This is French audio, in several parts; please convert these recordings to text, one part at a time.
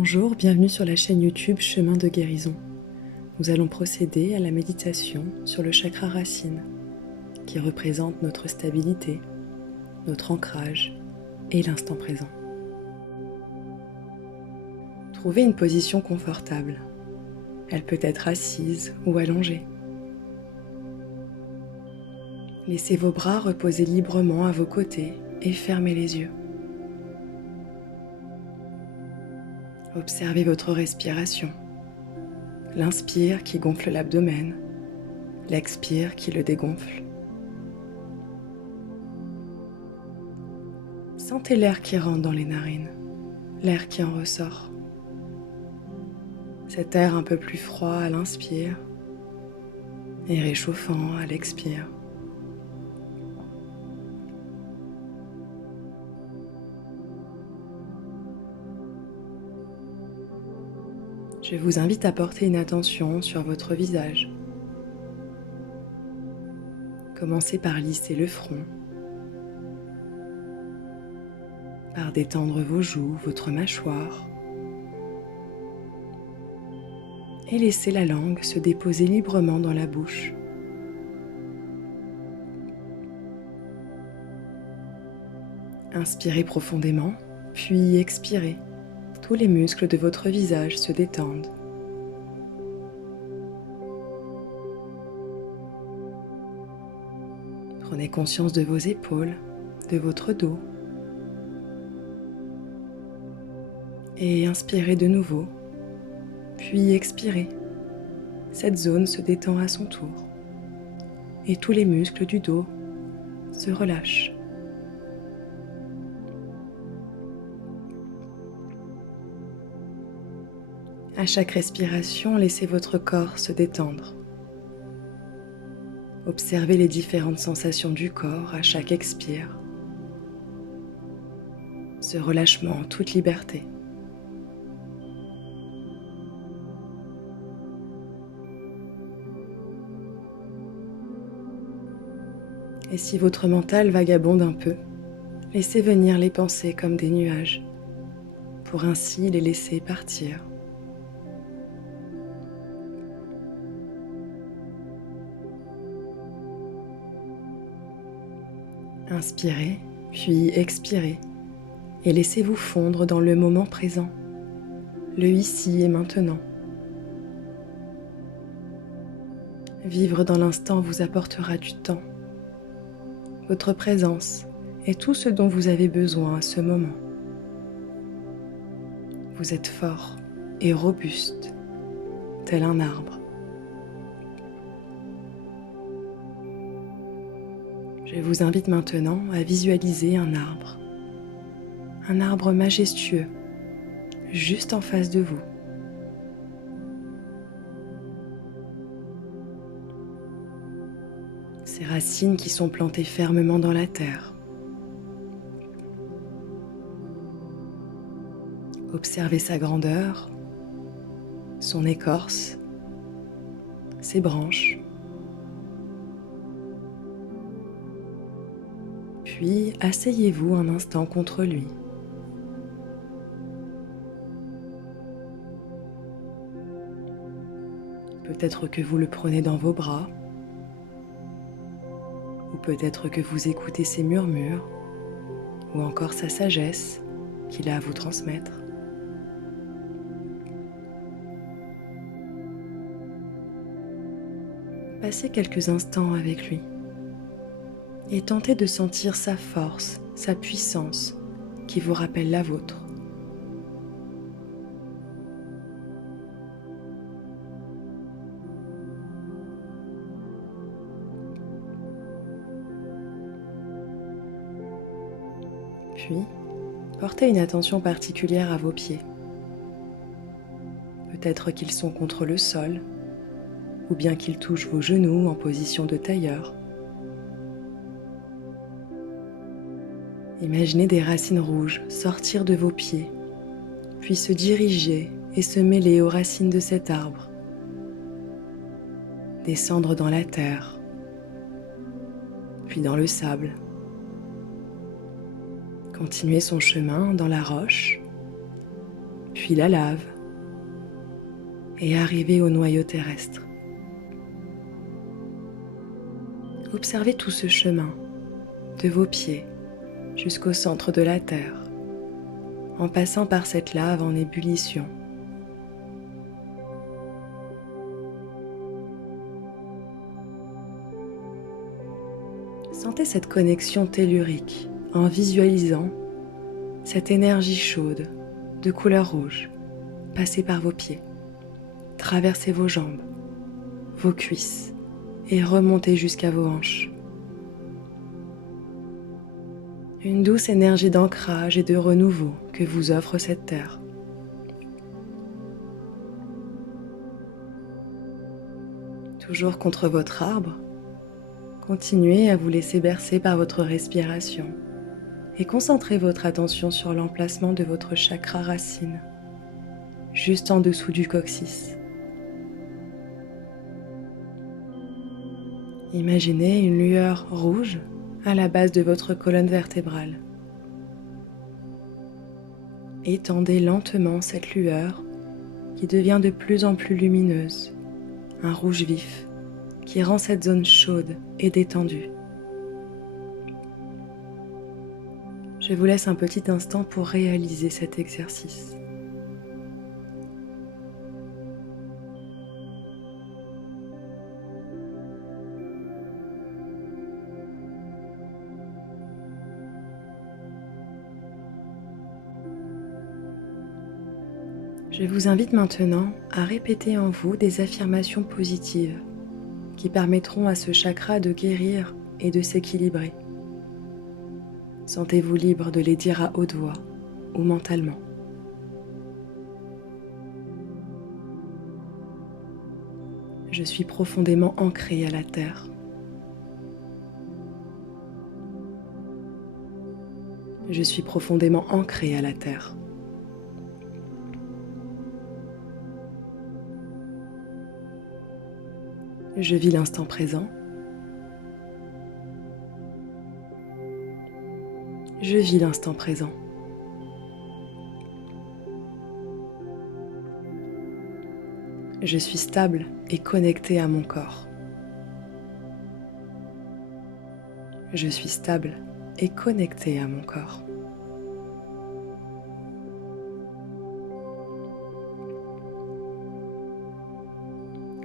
Bonjour, bienvenue sur la chaîne YouTube Chemin de guérison. Nous allons procéder à la méditation sur le chakra racine, qui représente notre stabilité, notre ancrage et l'instant présent. Trouvez une position confortable. Elle peut être assise ou allongée. Laissez vos bras reposer librement à vos côtés et fermez les yeux. Observez votre respiration. L'inspire qui gonfle l'abdomen, l'expire qui le dégonfle. Sentez l'air qui rentre dans les narines, l'air qui en ressort. Cet air un peu plus froid à l'inspire et réchauffant à l'expire. Je vous invite à porter une attention sur votre visage. Commencez par lisser le front, par détendre vos joues, votre mâchoire, et laissez la langue se déposer librement dans la bouche. Inspirez profondément, puis expirez. Tous les muscles de votre visage se détendent. Prenez conscience de vos épaules, de votre dos. Et inspirez de nouveau, puis expirez. Cette zone se détend à son tour. Et tous les muscles du dos se relâchent. À chaque respiration, laissez votre corps se détendre. Observez les différentes sensations du corps à chaque expire. Ce relâchement en toute liberté. Et si votre mental vagabonde un peu, laissez venir les pensées comme des nuages, pour ainsi les laisser partir. Inspirez, puis expirez, et laissez-vous fondre dans le moment présent, le ici et maintenant. Vivre dans l'instant vous apportera du temps, votre présence et tout ce dont vous avez besoin à ce moment. Vous êtes fort et robuste, tel un arbre. Je vous invite maintenant à visualiser un arbre majestueux, juste en face de vous. Ses racines qui sont plantées fermement dans la terre. Observez sa grandeur, son écorce, ses branches. Puis asseyez-vous un instant contre lui. Peut-être que vous le prenez dans vos bras, ou peut-être que vous écoutez ses murmures, ou encore sa sagesse qu'il a à vous transmettre. Passez quelques instants avec lui et tentez de sentir sa force, sa puissance qui vous rappelle la vôtre. Puis, portez une attention particulière à vos pieds. Peut-être qu'ils sont contre le sol, ou bien qu'ils touchent vos genoux en position de tailleur. Imaginez des racines rouges sortir de vos pieds, puis se diriger et se mêler aux racines de cet arbre, descendre dans la terre, puis dans le sable. Continuer son chemin dans la roche, puis la lave, et arriver au noyau terrestre. Observez tout ce chemin, de vos pieds jusqu'au centre de la Terre, en passant par cette lave en ébullition. Sentez cette connexion tellurique en visualisant cette énergie chaude de couleur rouge passer par vos pieds, traverser vos jambes, vos cuisses et remonter jusqu'à vos hanches. Une douce énergie d'ancrage et de renouveau que vous offre cette terre. Toujours contre votre arbre, continuez à vous laisser bercer par votre respiration et concentrez votre attention sur l'emplacement de votre chakra racine, juste en dessous du coccyx. Imaginez une lueur rouge à la base de votre colonne vertébrale. Étendez lentement cette lueur qui devient de plus en plus lumineuse, un rouge vif qui rend cette zone chaude et détendue. Je vous laisse un petit instant pour réaliser cet exercice. Je vous invite maintenant à répéter en vous des affirmations positives qui permettront à ce chakra de guérir et de s'équilibrer. Sentez-vous libre de les dire à haute voix ou mentalement. Je suis profondément ancré à la terre. Je suis profondément ancré à la terre. Je vis l'instant présent. Je vis l'instant présent. Je suis stable et connecté à mon corps. Je suis stable et connecté à mon corps.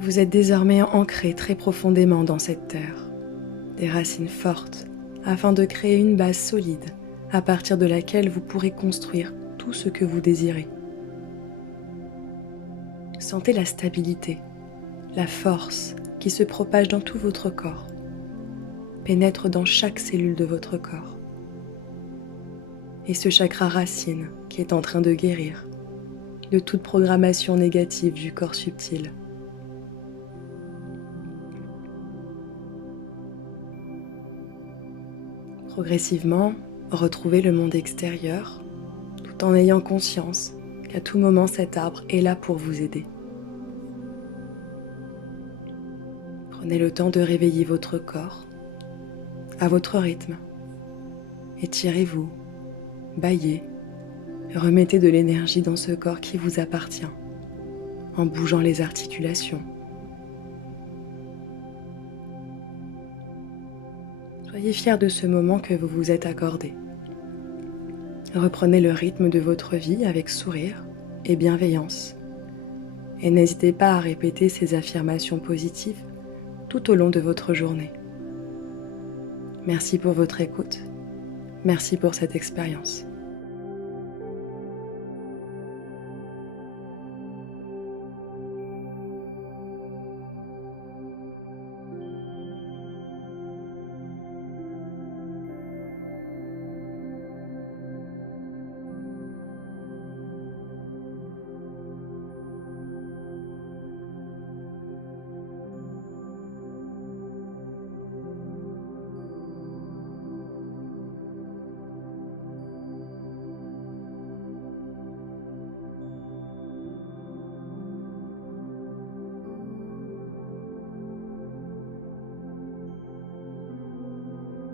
Vous êtes désormais ancré très profondément dans cette terre, des racines fortes, afin de créer une base solide à partir de laquelle vous pourrez construire tout ce que vous désirez. Sentez la stabilité, la force qui se propage dans tout votre corps, pénètre dans chaque cellule de votre corps. Et ce chakra racine qui est en train de guérir de toute programmation négative du corps subtil. Progressivement, retrouvez le monde extérieur tout en ayant conscience qu'à tout moment cet arbre est là pour vous aider. Prenez le temps de réveiller votre corps à votre rythme. Étirez-vous, bâillez, remettez de l'énergie dans ce corps qui vous appartient en bougeant les articulations. Soyez fiers de ce moment que vous vous êtes accordé. Reprenez le rythme de votre vie avec sourire et bienveillance. Et n'hésitez pas à répéter ces affirmations positives tout au long de votre journée. Merci pour votre écoute. Merci pour cette expérience.